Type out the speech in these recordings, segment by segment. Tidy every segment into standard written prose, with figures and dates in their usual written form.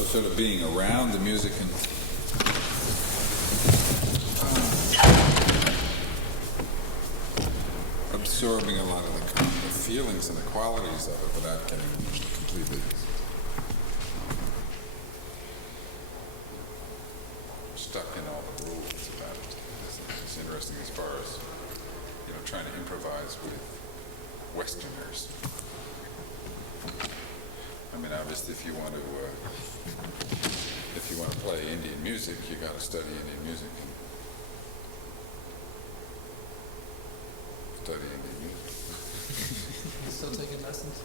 also sort of being around the music and absorbing a lot of the feelings and the qualities of it without getting completely stuck in all the rules about it. It's interesting as far as, trying to improvise with Westerners. I mean, obviously, if you want to play Indian music, you got to study Indian music. Study Indian music. You still taking lessons?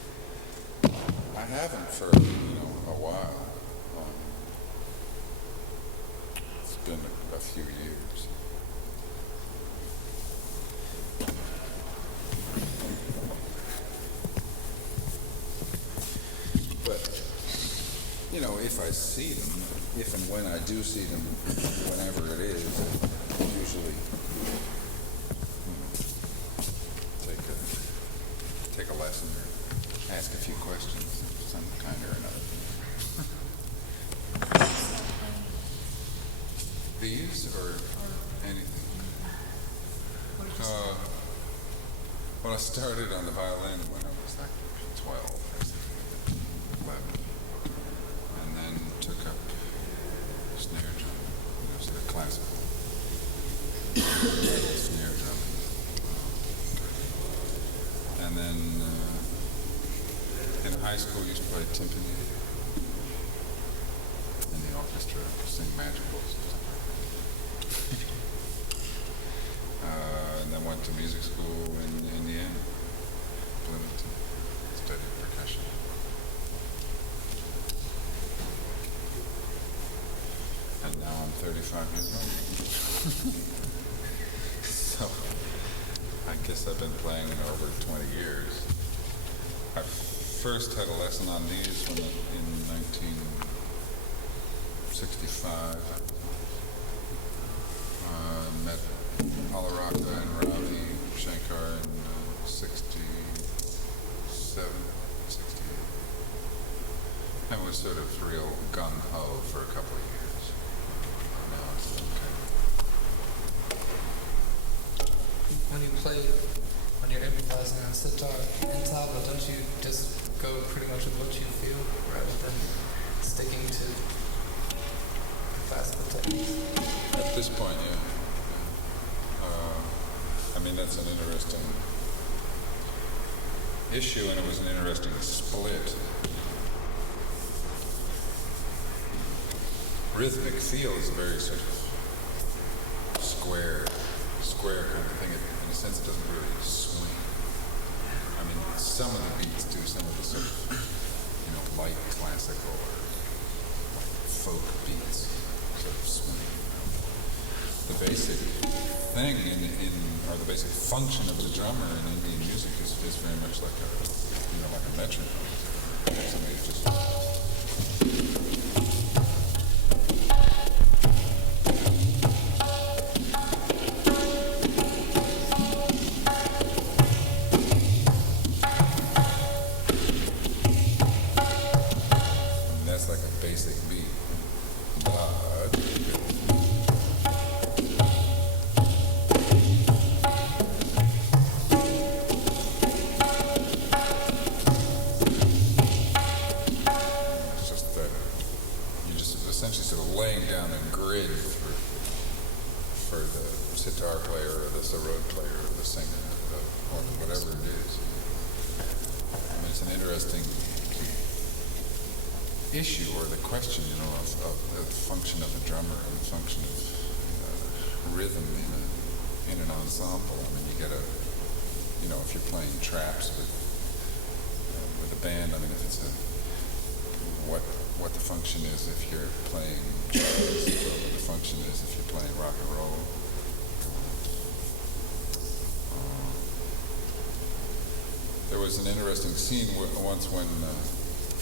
I haven't for a while. It's been a few years. But if I see them, if and when I do see them, whenever it is, I usually take a lesson or ask a few questions of some kind or another. These or anything? Well, I started on the violin when I was like 12 or something, 11, and then took up snare drum, sort of classical snare drum. And then in high school, used to play timpani in the orchestra, sing madrigals and stuff. And then went to music school in Indiana, Bloomington, studied percussion. And now I'm 35 years old. So I guess I've been playing over 20 years. I first had a lesson on these in 1965. Met Alaraka and Ravi Shankar in 67, 68. And was sort of real gung-ho for a couple of years. Now it's okay. When you're improvising on sitar and tabla, don't you just go pretty much with what you feel rather than sticking to classical techniques? At this point, yeah. I mean, that's an interesting issue, and it was an interesting split. Rhythmic feel is a very sort of square kind of thing. In a sense, it doesn't really swing. I mean, some of the beats do, some of the sort of, light classical or folk beats sort of swing. The basic thing or the basic function of the drummer in Indian music is very much like a metronome. Somebody just issue or the question, of the function of the drummer and the function of rhythm in an ensemble. I mean, you get if you're playing traps with a band. I mean, if it's what the function is if you're playing jazz, what the function is if you're playing rock and roll. There was an interesting scene once when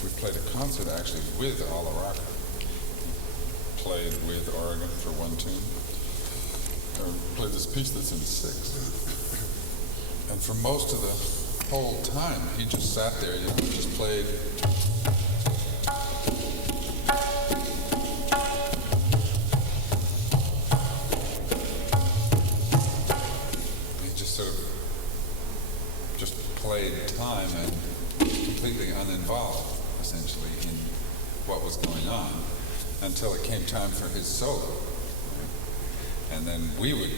we played a concert actually with Alaraka. Played with Oregon for one tune. Played this piece that's in 6. And for most of the whole time, he just sat there, just played. involved, essentially, in what was going on until it came time for his solo. Right? And then we would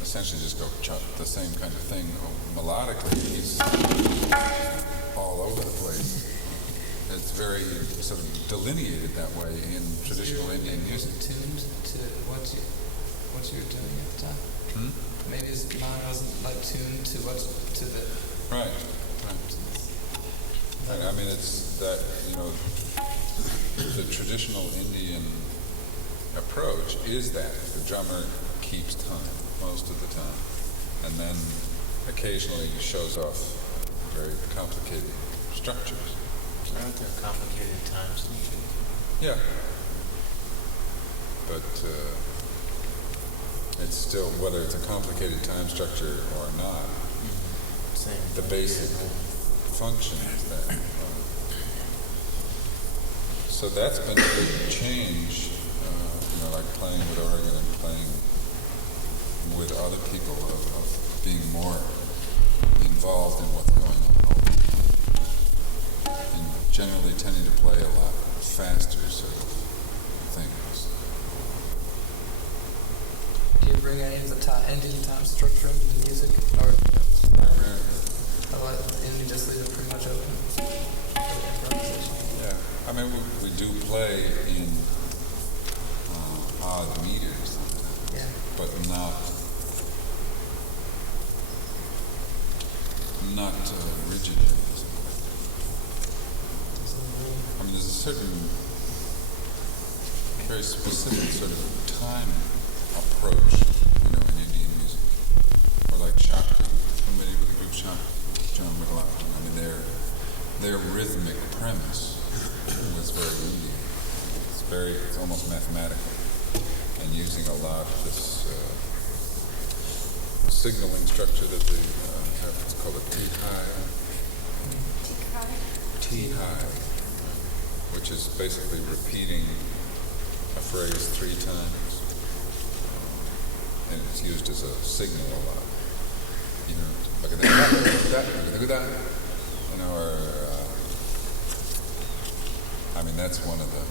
essentially just go chop the same kind of thing melodically. He's all over the place. It's very sort of delineated that way in traditional Indian music. Tuned to what you were doing at the time. Maybe his mind wasn't like tuned to the. Right. I mean, it's that, the traditional Indian approach is that the drummer keeps time most of the time, and then occasionally he shows off very complicated structures. Aren't there complicated time signatures? Yeah. But it's still, whether it's a complicated time structure or not, the basic function is that. So that's been a big change, like playing with organ and playing with other people, of being more involved in what's going on, and generally tending to play a lot faster sort of things. Do you bring any of the Indian time structure into the music, or Indian just leave it pretty much open for improvisation? Yeah, I mean we do play in odd meters sometimes, yeah, but not rigid. I mean, there's a certain very specific sort of time approach, in Indian music. Or like Shakti, somebody with the group Shakti, John McLaughlin. I mean, their rhythmic premise was very Indian. It's almost mathematical, and using a lot of this signaling structure that they have. It's called a T-high. T-high, which is basically repeating a phrase 3 times, and it's used as a signal a lot. Look at that, look at that, or I mean, that's one of the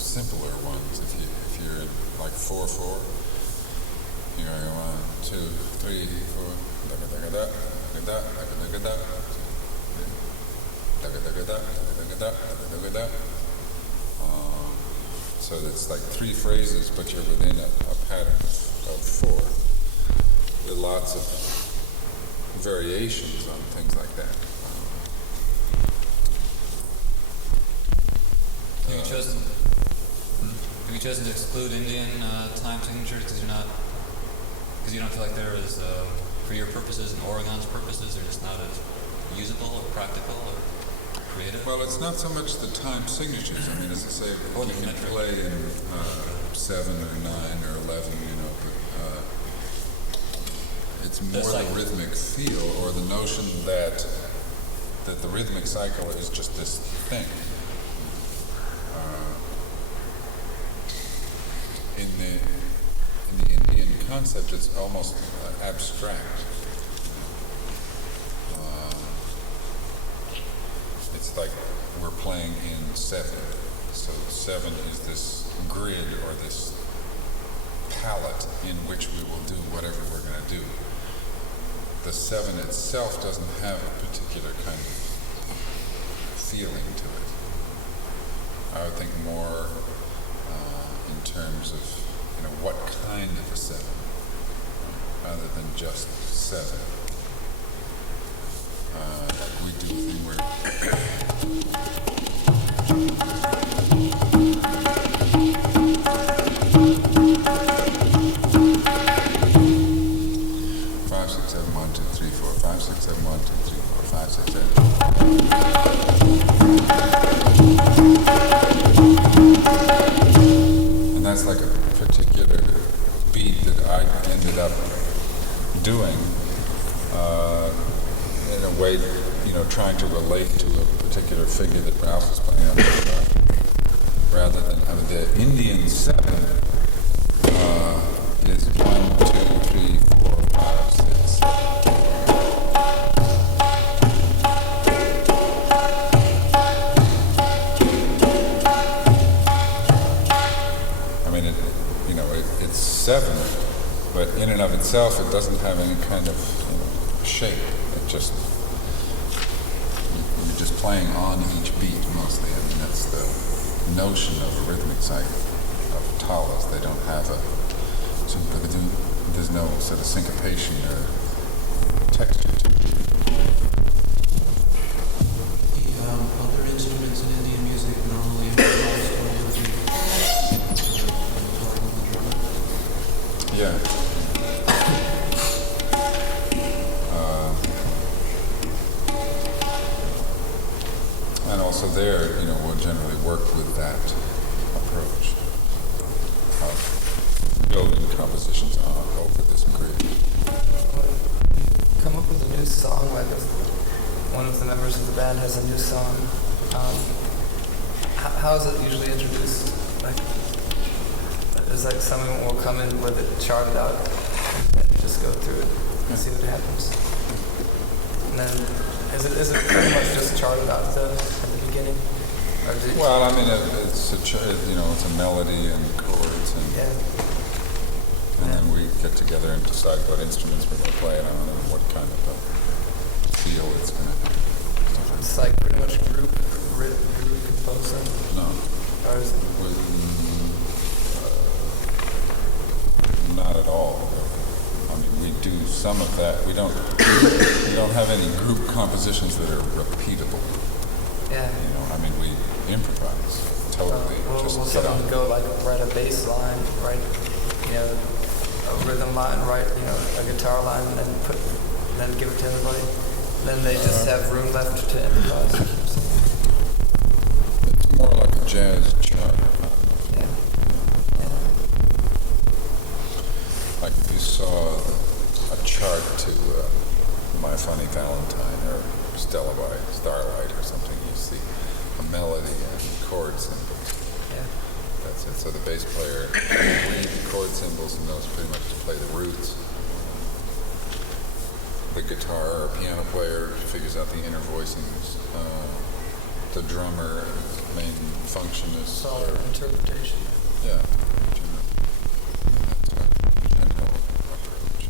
simpler ones. If you're in like 4/4, you go 1, 2, 3, 4, look at that, look at that, look at that. So it's like 3 phrases, but you're within a pattern of 4 with lots of variations on things like that. Have you chosen to exclude Indian time signatures because you don't feel like they're as, for your purposes and Oregon's purposes, they're just not as usable or practical or creative? Well, it's not so much the time signatures. I mean, as I say, you can play in 7 or 9 or 11, but it's more the rhythmic feel, or the notion that the rhythmic cycle is just this thing. In the Indian concept, it's almost abstract. It's like we're playing in 7. So 7 is this grid or this palette in which we will do whatever we're going to do. The 7 itself doesn't have a particular kind of feeling to it. I would think more in terms of what kind of a 7, rather than just 7. Like we do a thing where 5, 6, 7, 1, 2, 3, 4, 5, 6, 7, 1, 2, 3, 4, 5, 6, 7. And that's like a particular beat that I ended up doing in a way, trying to relate to a particular figure that Ralph was playing on the guitar, rather than the Indian 7 is 1, 2, 3, 4, 5, 6, 7. seven, but in and of itself, it doesn't have any kind of shape. It just you're just playing on each beat mostly. I mean, that's the notion of a rhythmic cycle of talas. They don't have there's no sort of syncopation or texture to it. The other instruments in Indian music normally improvise or Yeah. And also there, we'll generally work with that approach of building compositions over this grid. Come up with a new song, like if one of the members of the band has a new song. How is it usually introduced? Like, is like someone will come in with it charted out and just go through it and see what happens. And then is it pretty much just charted out at the beginning? Or Well, I mean, it's a melody and chords, and then we get together and decide what instruments we're going to play it on and what kind of a feel it's going to have. It's like pretty much group composing. No. Or is it? Not at all. I mean, we do some of that. We don't have any group compositions that are repeatable. Yeah. I mean, we improvise totally. Will just get someone on. go like write a bass line, write a rhythm line, write a guitar line, and then give it to everybody? Then they just have room left to improvise. It's more like a jazz chart. Yeah. Like if you saw a chart to My Funny Valentine or Stella by Starlight or something, you see a melody and chord symbols. Yeah. That's it. So the bass player reads the chord symbols and knows pretty much to play the roots. The guitar or piano player figures out the inner voicings. The drummer, his main function is It's all interpretation. yeah, general approach.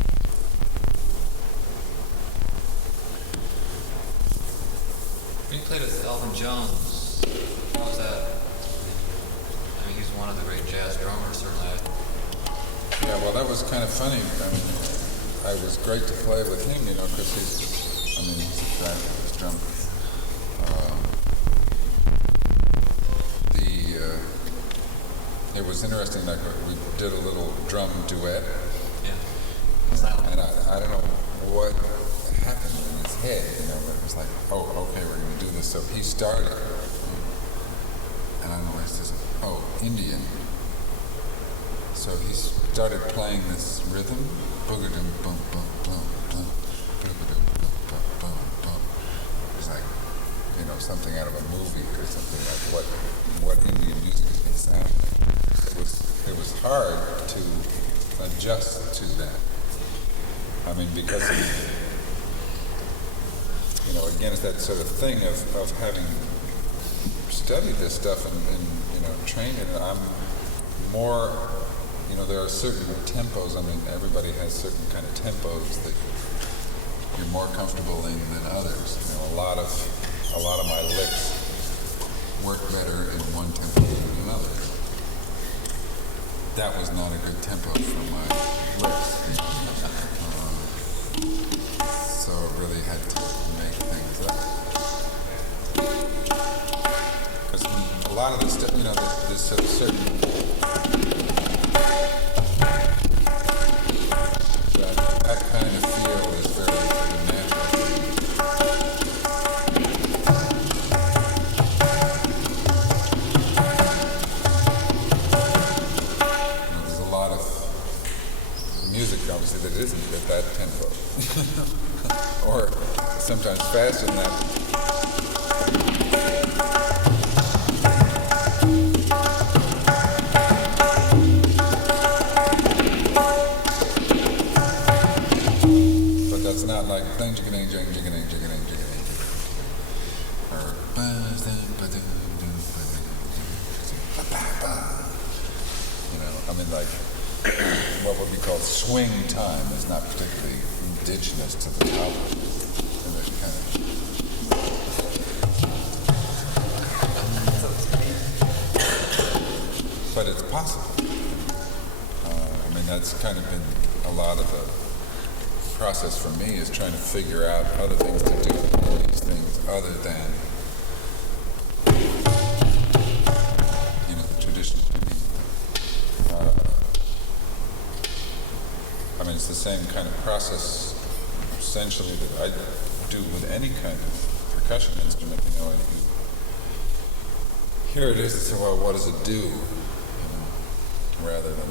When you played with Elvin Jones, how was that? I mean, he's one of the great jazz drummers, certainly. Yeah, well, that was kind of funny. I mean, it was great to play with him, because he's a fabulous drummer. It was interesting, like we did a little drum duet, Yeah. and I don't know what happened in his head, but it was like, oh, okay, we're going to do this. So he started, and I don't know, it's just, Indian. So he started playing this rhythm, boogadoo, bum, bum, bum, bum, boogadoo, bum, bum, bum, bum. It's like, something out of a movie or something, like what Indian music is going to sound like. It was hard to adjust to that. I mean, because again, it's that sort of thing of having studied this stuff and trained in it. I'm more, there are certain tempos. I mean, everybody has certain kind of tempos that you're more comfortable in than others. A lot of my licks work better in one tempo than another. That was not a good tempo for my licks. So I really had to make things up. Because a lot of the stuff, there's sort of certain that kind of feel is very natural. There's a lot of music, obviously, that isn't at that tempo. Or sometimes faster than that. It's not like ding jing jing jing jing jing jing jing or I mean, like what would be called swing time is not particularly indigenous to the album. And there's kind of, but it's possible. I mean, that's kind of been a lot of the process for me, is trying to figure out other things to do with these things other than, you know, the traditional Indian thing. I mean, it's the same kind of process, essentially, that I do with any kind of percussion instrument, you know, and here it is, so, well, what does it do? You know, rather than,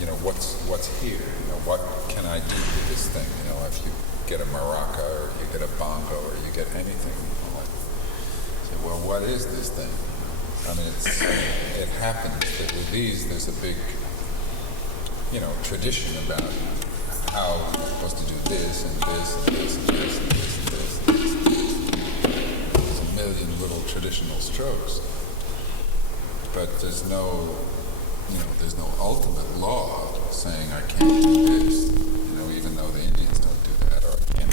you know, what's here? You know, what can I do with this thing? You know, if you get a maraca or you get a bongo or you get anything, you know, like, say, well, what is this thing? I mean, it happens that with these, there's a big, you know, tradition about how you're supposed to do this and this and this and this and this and this and this and this. There's a million little traditional strokes, but there's no, you know, there's no ultimate law saying I can't do this, you know, even though the Indians don't do that, or I can't.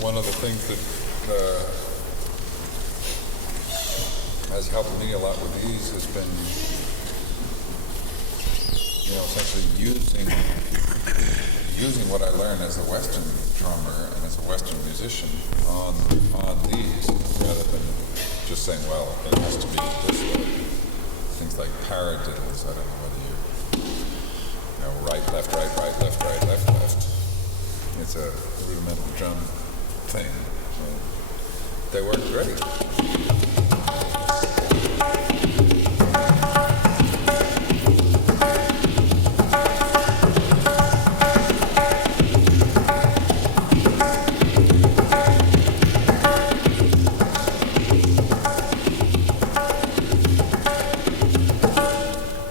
One of the things that has helped me a lot with these has been, you know, essentially using what I learned as a Western drummer and as a Western musician on these, rather than just saying, well, it has to be this way. Things like paradiddles, I don't know whether you know, right, left, left, left. It's a rudimental drum thing. They work great.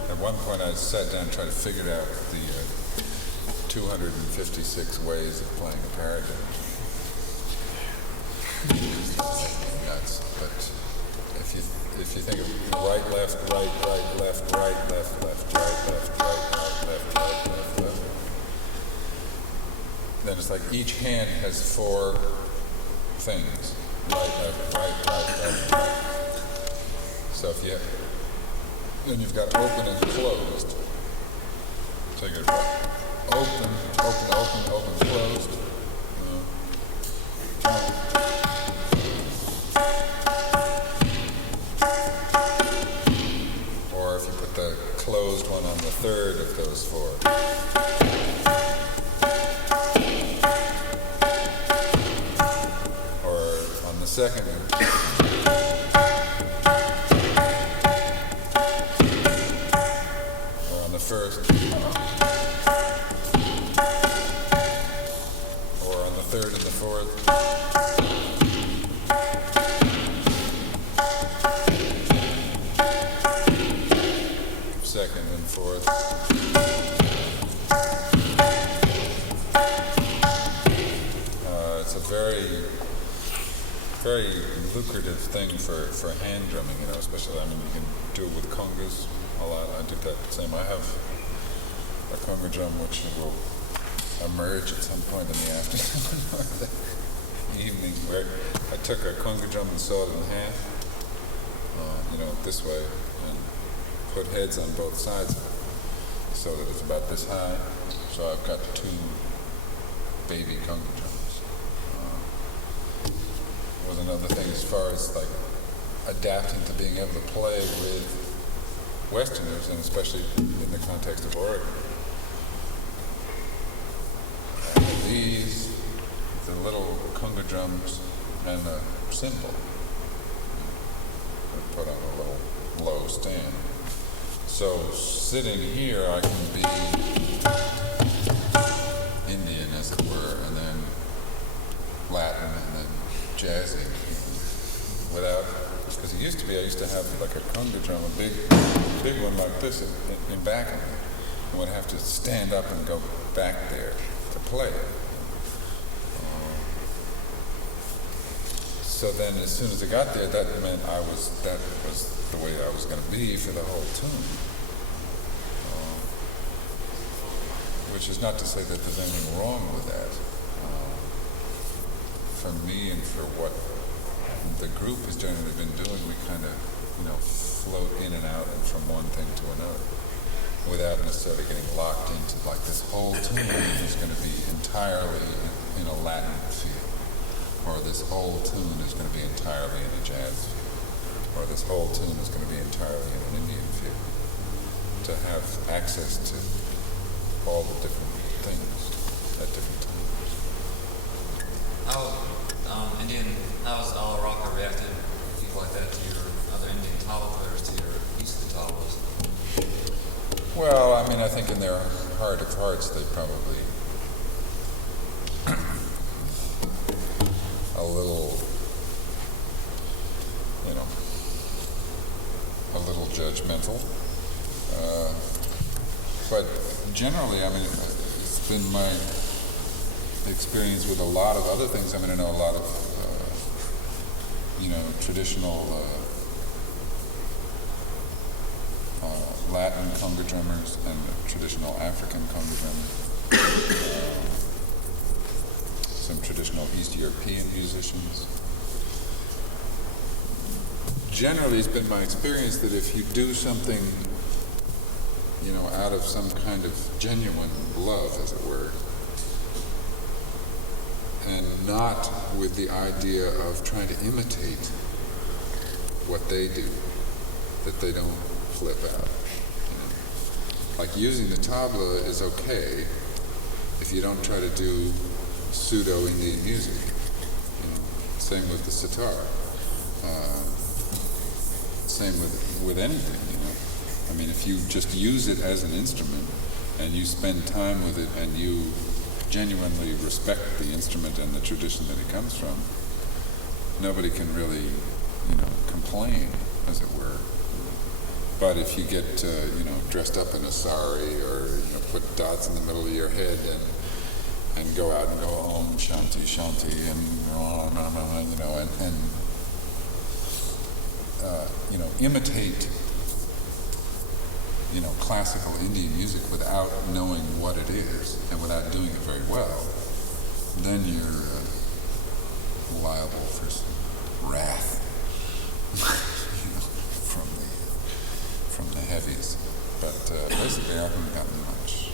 At one point I sat down and tried to figure out the 256 ways of playing a paradiddle. Nuts, but if you think of right, left, right, left, right, left, then it's like each hand has four things. Right, left. So then you've got open and closed. So you got open, closed. Or if you put the closed one on the third of those four. Or on the second one. Or on the first. Or on the third and the fourth. Second and fourth. It's a very lucrative thing for hand drumming, you know, especially, I mean, you can do it with congas a lot. I do that same. I have a conga drum which will emerge at some point in the afternoon or the evening, where I took a conga drum and sawed it in half, you know, this way, and put heads on both sides of it so that it's about this high. So I've got two baby conga drums. Was another thing as far as like adapting to being able to play with Westerners, and especially in the context of Oregon. keys, the little conga drums, and the cymbal. I put on a little low stand. So sitting here, I can be Indian, as it were, and then Latin, and then jazzy, without. Because it used to be, I used to have like a conga drum, a big one like this in back of me, and would have to stand up and go back there to play it. So then, as soon as I got there, that meant that was the way I was going to be for the whole tune. Which is not to say that there's anything wrong with that. For me and for what the group has generally been doing, we kind of, float in and out and from one thing to another, without necessarily getting locked into like this whole tune is going to be entirely in a Latin feel. Or this whole tune is going to be entirely in a jazz feel, or this whole tune is going to be entirely in an Indian feel. To have access to all the different things at different times. How has Ala Raka reacted, people like that, to your other Indian tabla players, to your use of the tablas? Well, I think in their heart of hearts, they probably a little judgmental. But generally, it's been my experience with a lot of other things. I know a lot of, traditional Latin conga drummers and traditional African conga drummers. Some traditional East European musicians. Generally, it's been my experience that if you do something, out of some kind of genuine love, as it were, and not with the idea of trying to imitate what they do, that they don't flip out. Like using the tabla is okay if you don't try to do pseudo-Indian music. Same with the sitar. Same with anything, if you just use it as an instrument and you spend time with it and you genuinely respect the instrument and the tradition that it comes from, nobody can really, complain, as it were. But if you get, dressed up in a sari or, put dots in the middle of your head and go out and go, Om Shanti Shanti, and imitate, classical Indian music without knowing what it is and without doing it very well, then you're liable for some wrath from the heavies. But basically, I haven't gotten much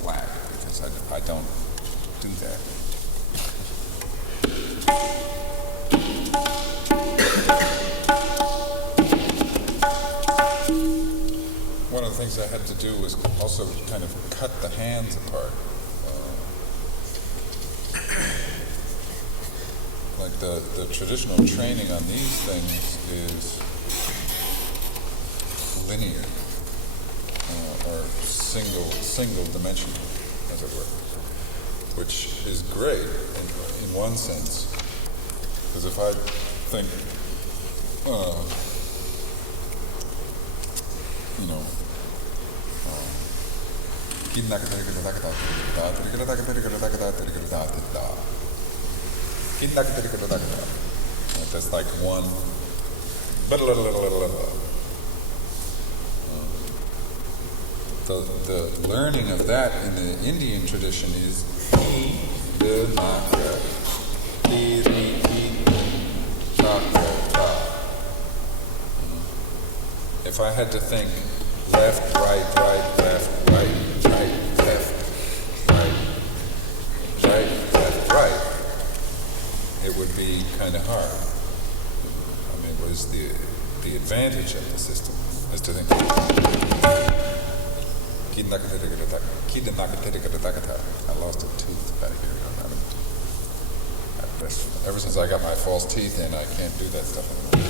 flack because I don't do that. One of the things I had to do was also kind of cut the hands apart. Like the traditional training on these things is linear, or single dimensional, as it were, which is great in one sense, because if I think, that's like one. The learning of that in the Indian tradition is if I had to think left, right, left, right, left, right, it would be kind of hard. It was the advantage of the system is to think I lost a tooth back here. Ever since I got my false teeth in, I can't do that stuff anymore.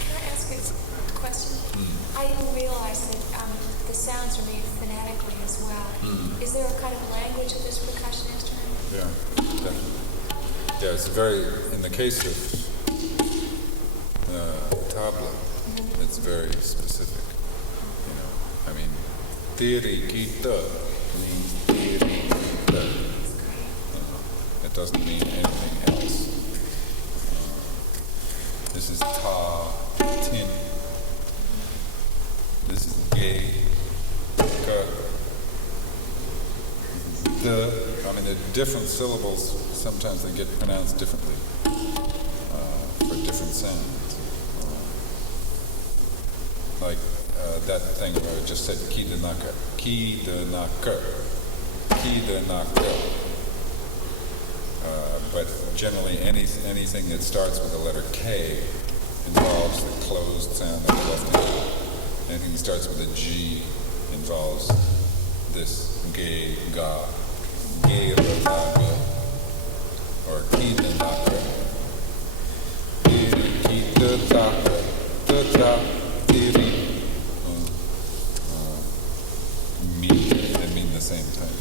Can I ask a question? I didn't realize that the sounds are made phonetically as well. Is there a kind of language of this percussion instrument? Yeah, definitely. Yeah, it's very, in the case of tabla, it's very specific. You know, I mean, tiri kita means tiri kita. It doesn't mean anything else. This is ta, tin. This is gay, ka. The, I mean, the different syllables, sometimes they get pronounced differently for different sounds. Like that thing where I just said, ki de naka, ki de naka, ki de naka. But generally, anything that starts with the letter K involves the closed sound of the left hand. Anything that starts with a G involves this ge, ga, ge, ra, ga, or ki, da, na, ga. Ki, da, da, da, da, di, mean the same thing.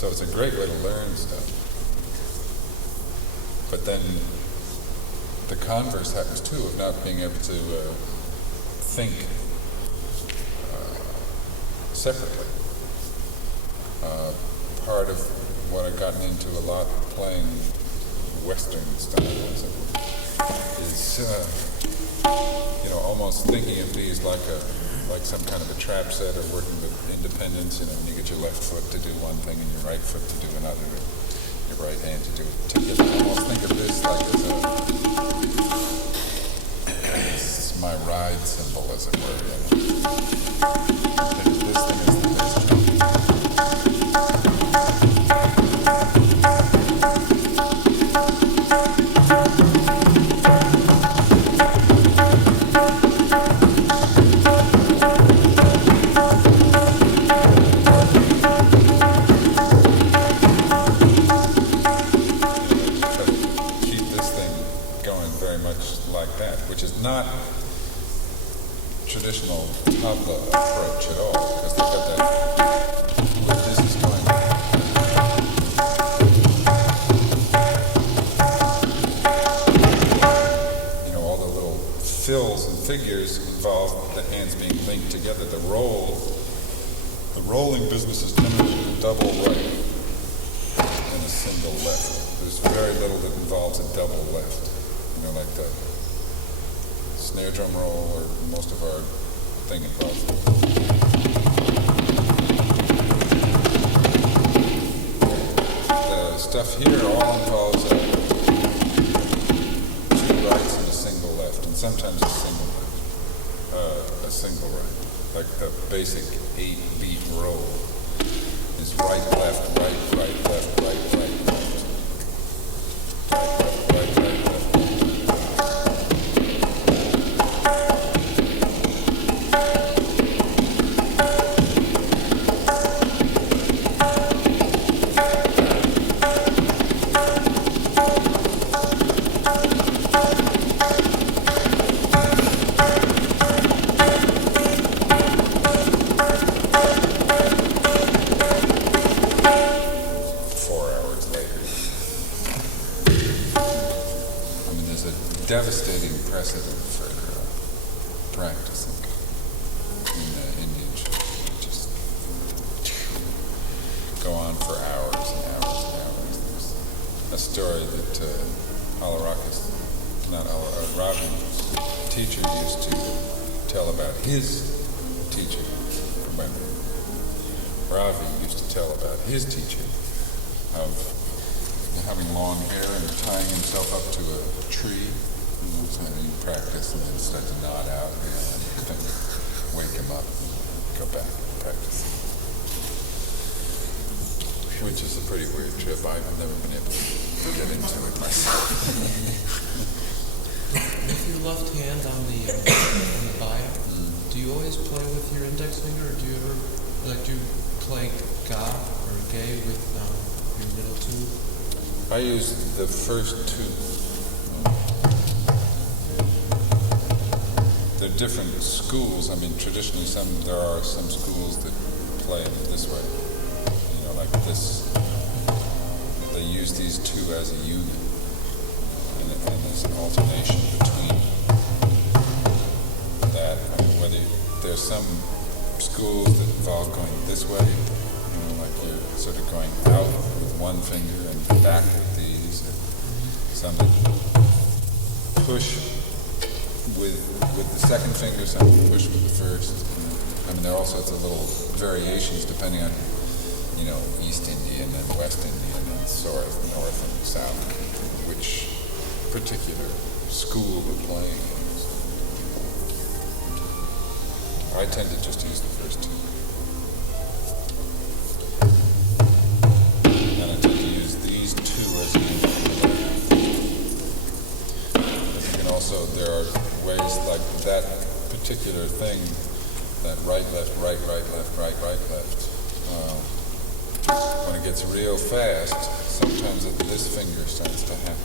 So it's a great way to learn stuff. But then the converse happens too, of not being able to think separately. Part of what I've gotten into a lot playing Western style is almost thinking of these like some kind of a trap set, or working with independence. And you get your left foot to do one thing and your right foot to do another, and your right hand to do it. You almost think of this like as my ride symbol, as it were. Think of this thing as the bass drum. Not traditional tabla approach at all, because they've got that, where this is going. All the little fills and figures involve the hands being linked together. The rolling business is generally a double right and a single left. There's very little that involves a double left, like the snare drum roll, or most of our thing involves. The stuff here all involves two rights and a single left, and sometimes a single right. Like the basic 8-beat roll is right, left, right, right, left, right, right, left. Right, left, right, right, left. Devastating precedent for practicing in the Indian church. Just go on for hours and hours and hours. There's a story that Ravi's teacher used to tell about his teacher from memory. Ravi used to tell about his teacher of having long hair and tying himself up to a tree. So you practice and then start to nod out, and then wake him up and go back and practice. Which is a pretty weird trip. I've never been able to get into it myself. With your left hand on the bias, you always play with your index finger, or do you ever, like, do you play ga or gay with your middle two? I use the first two. There are different schools. I mean, traditionally, there are some schools that play it this way. You know, like this. They use these two as a unit, and there's an alternation between that. I mean, there's some schools that involve going this way, you know, like you're sort of going out with one finger and back with these. And some that push with the second finger, some that push with the first. I mean, there are all sorts of little variations depending on, you know, East Indian and West Indian and North and South, which particular school we're playing in. I tend to just use the first two. And I tend to use these two as a unit. You can also, there are ways like that particular thing, that right, left, right, right, left, right, right, left. When it gets real fast, sometimes this finger starts to happen.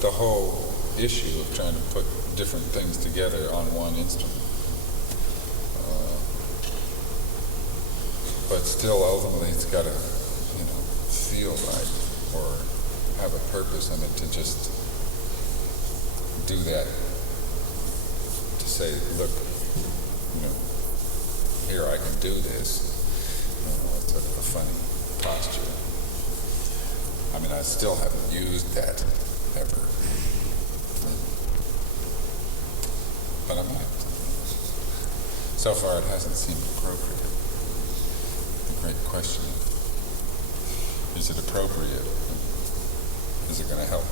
The whole issue of trying to put different things together on one instrument. But still, ultimately, it's got to, you know, feel right or have a purpose in it to just do that. To say, look, you know, here I can do this. You know, it's sort of a funny posture. I mean, I still haven't used that ever. But I might. So far it hasn't seemed appropriate. The great question, is it appropriate? Is it going to help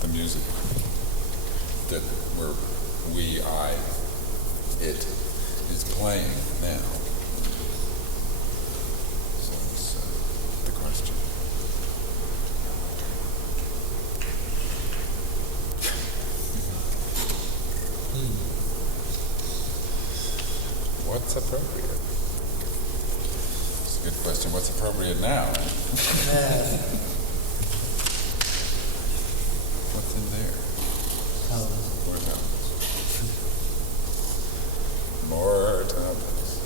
the music that it is playing now? So what's appropriate? It's a good question. What's appropriate now? Yeah. What's in there? More topics. More topics.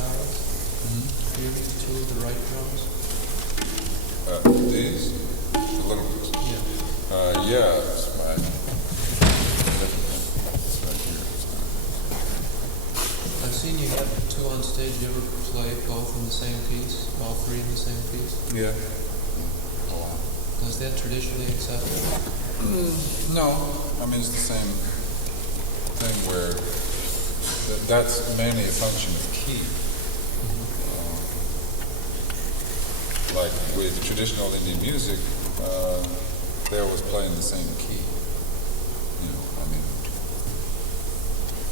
Dials? Do you use two of the right drums? These? The little ones? Yeah. Yeah, it's fine. It's right here. I've seen you have two on stage. You ever play both in the same piece? All three in the same piece? Yeah. A lot. Was that traditionally accepted? No, I mean it's the same thing where that's mainly a function of key. Like with traditional Indian music, they always play in the same key. You know, I mean,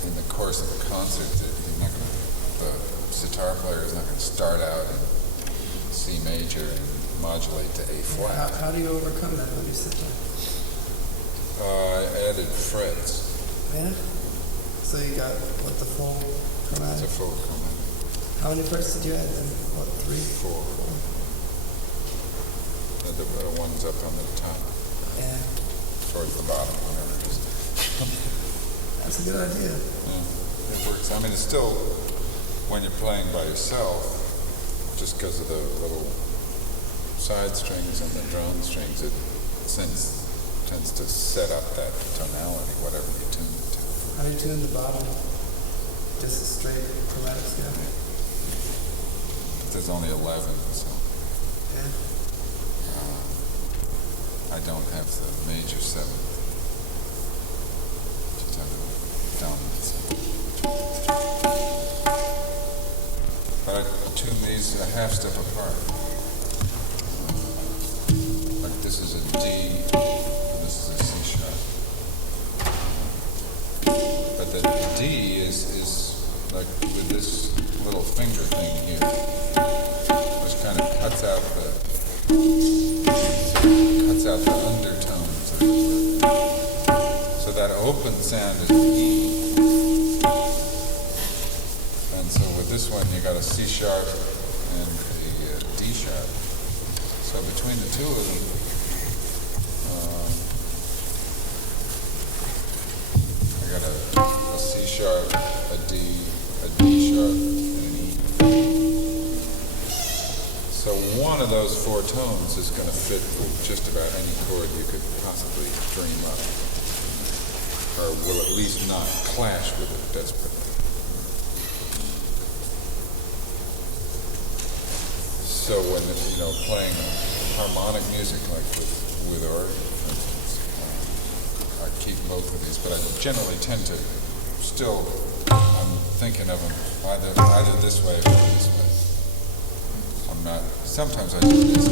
in the course of a concert, you're not gonna, the sitar player is not going to start out in C major and modulate to A flat. How do you overcome that when you sit down? I added frets. Yeah? So you got, what, the full It's a chromatic? full chromatic. How many frets did you add then? What, 3? 4. The one's up on the top, Yeah. towards the bottom, whatever it is. That's a good idea. Yeah, it works. I mean, it's still, when you're playing by yourself, just because of the little side strings and the drone strings, it tends to set up that tonality, whatever you tune it to. How do you tune the bottom? Just a straight chromatic scale? But there's only 11, so Yeah. I don't have the major 7th. Just have the dominant 7th. But I tune these a half step apart. Like this is a D, this is a C sharp. But the D is like with this little finger thing here, which kind of cuts out the undertones of it. So that open sound is E. And so with this one you got a C sharp and a D sharp. So between the two of them, I got a C sharp, a D sharp, and an E. So one of those 4 tones is going to fit with just about any chord you could possibly dream up, or will at least not clash with it desperately. So when playing harmonic music like with organ, for instance, I keep both of these, but I generally tend to still. I'm thinking of them either this way or this way. I'm not. Sometimes I do this.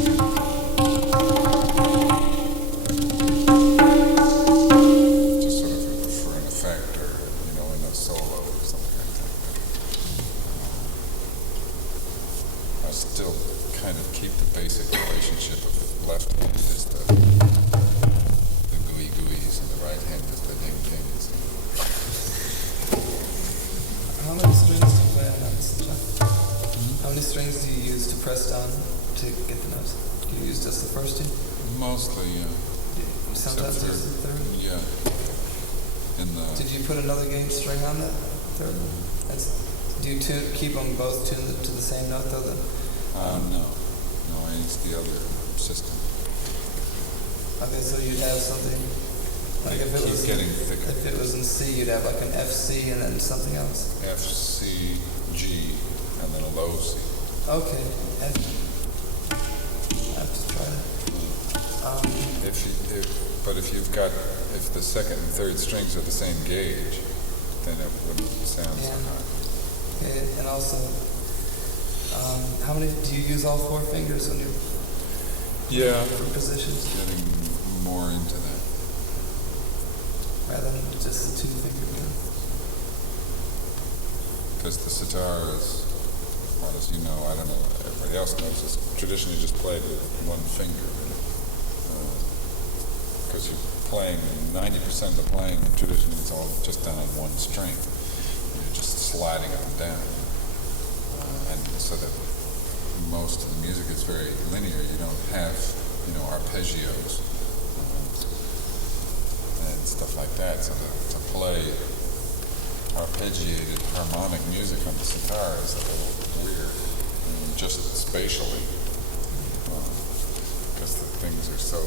Just sort of for an effect, or in a solo or something like that. I still kind of keep the basic relationship of the left hand is the gooey gooeys and the right hand is the ding dings. How many strings do you play on that, John? How many strings do you use to press down to get the notes? Do you use just the first 2? Mostly, yeah. Sometimes Except use the third? Yeah. Did you put another gauge string on that third? Do you keep them both tuned to the same note though? No, I use the other system. Okay, so you'd have something like if it was getting thicker. If it was in C, you'd have like an F C and then something else. F, C, G, and then a low C. Okay. I have to try that. If the second and third strings are the same gauge, then it wouldn't sound so Yeah. high. Okay, and also, how many do you use all 4 fingers when you for positions Getting more into that. rather than just the 2 finger thing? Because the sitar is, well, as you know, I don't know, everybody else knows, it's traditionally just played with one finger. Because you playing, 90% of the playing traditionally is all just done on one string. You're just sliding up and down. And so that most of the music is very linear. You don't have, arpeggios and stuff like that. So to play arpeggiated harmonic music on the sitar is a little weird, just spatially, because the things are so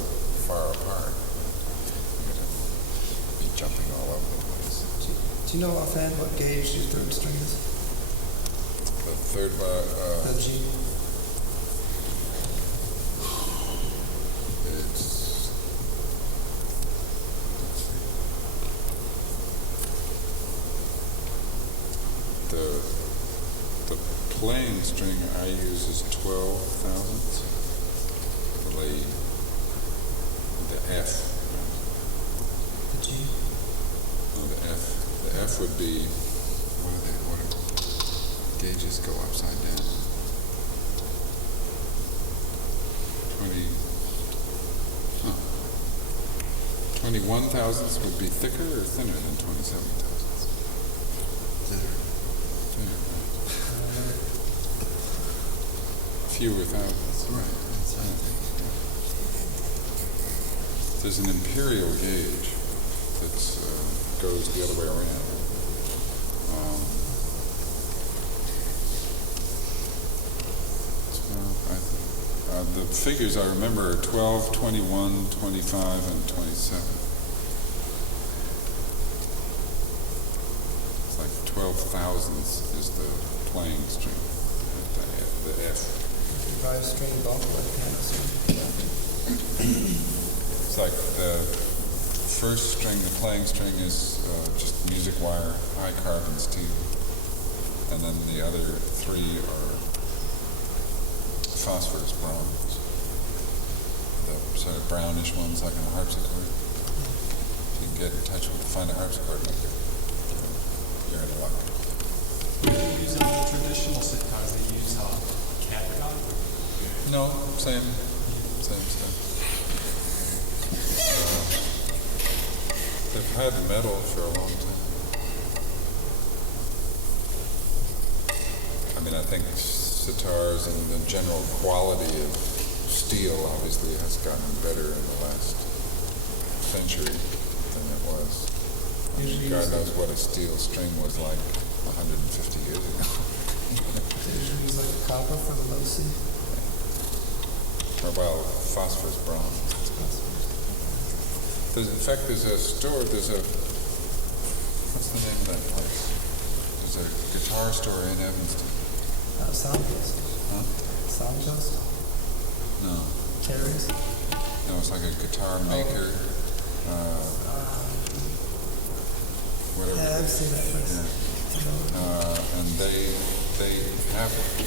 far apart. You're going to be jumping all over the place. Do you know offhand what gauge your third string is? The third one, The G. it's, let's see. The playing string I use is 12 thousandths. The F. The G. Oh, the F. The F would be, what are gauges go upside down? 21 thousandths would be thicker or thinner than 27 thousandths? Thinner. Fewer thousandths. Right. There's an imperial gauge that goes the other way around. The figures I remember are 12, 21, 25, and 27. It's like 12 thousandths is the playing string, the F. Five string bump like piano string. It's like the first string, the playing string is just music wire, high carbon steel. And then the other three are phosphorus bronze. The sort of brownish ones like on a harpsichord. If you can get in touch with, find a harpsichord maker, you're in luck. Using the traditional sitars, they use catgut. No, same stuff. They've had metal for a long time. I mean, I think sitars and the general quality of steel obviously has gotten better in the last century than it was. God knows what a steel string was like 150 years ago. They usually use like copper for the low C. Or, well, phosphorus bronze. In fact, there's a store, what's the name of that place? There's a guitar store in Evanston. Soundghost. Huh? Soundghost? No. Carries? No, it's like a guitar maker. Whatever. Yeah, I've seen that place. Yeah. And they have it.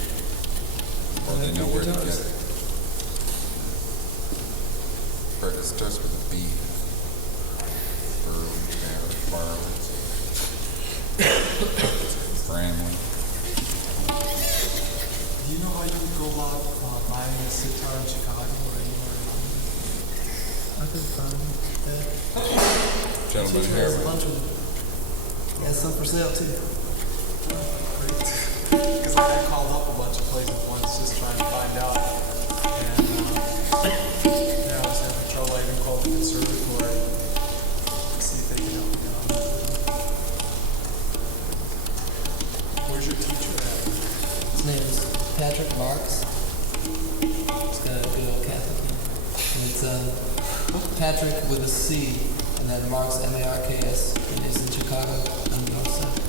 Or they know where to get it. But it starts with a B. Barley. Bramley. Do you know how you would go about buying a sitar in Chicago or anywhere around? I could find that. Gentleman Teacher here. has a bunch of. He has some for sale too. Great. Because I called up a bunch of places once just trying to find out. And I was having trouble. I even called the conservatory to see if they could help me out. Where's your teacher at? His name is Patrick Marks. He's got a good old Catholic name. And it's Patrick with a C, and then Marks, M-A-R-K-S, and he's in Chicago on the north side.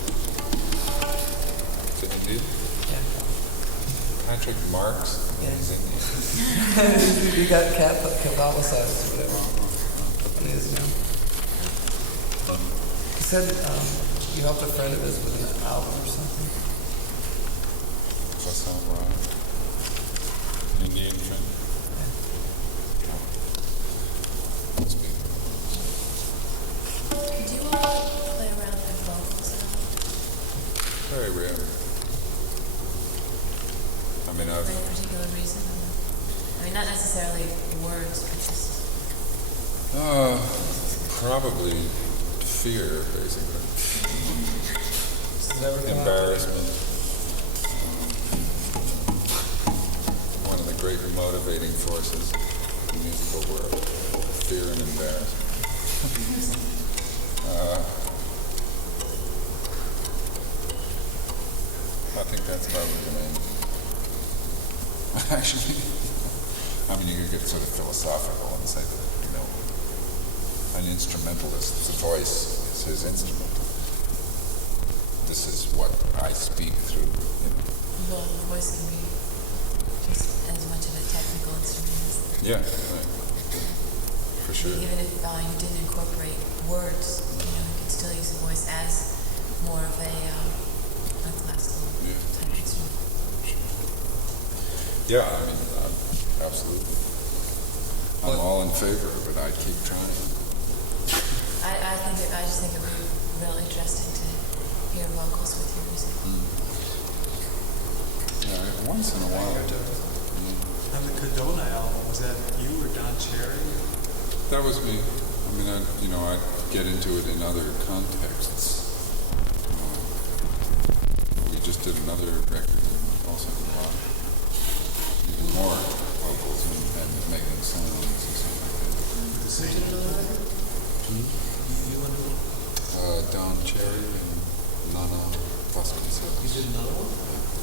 Is it Indian? Yeah. Patrick Marks? Yeah. He's Indian. He got Catholicized or whatever. And he is now. He said you helped a friend of his with an album or something. Does that sound right? Indian friend? Must be. Do you all play around with vocals at all? Very rare. I mean, For any particular reason? I mean, not necessarily words, but just Probably fear, basically. Does it ever come out? Embarrassment. One of the great motivating forces in the musical world. Fear and embarrassment. I think that's probably the main. Actually, I mean, you could get sort of philosophical and say that, an instrumentalist's voice is his instrument. This is what I speak through, Well, the voice can be just as much of a technical instrument as Yeah, right. For sure. even if you didn't incorporate words, you could still use the voice as more of a classical Yeah. type instrument. Yeah, I mean, absolutely. I'm all in favor of it. I'd keep trying. I just think it would be really interesting to hear vocals with your music. Yeah, once in a while. On the Cadona album, was that you or Don Cherry? That was me. I mean, I'd get into it in other contexts. We just did another record, also a lot. Even more vocals and making sounds and stuff like that. The same record? You and who? Don Cherry and Nana Vasconcelos. You did another one?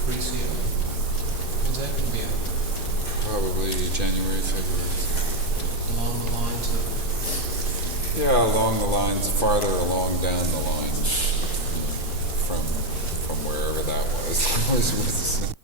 Pre-CO? When's that going to be out? Probably January, February. Along the lines of... Yeah, along the lines, farther along down the line from wherever that was.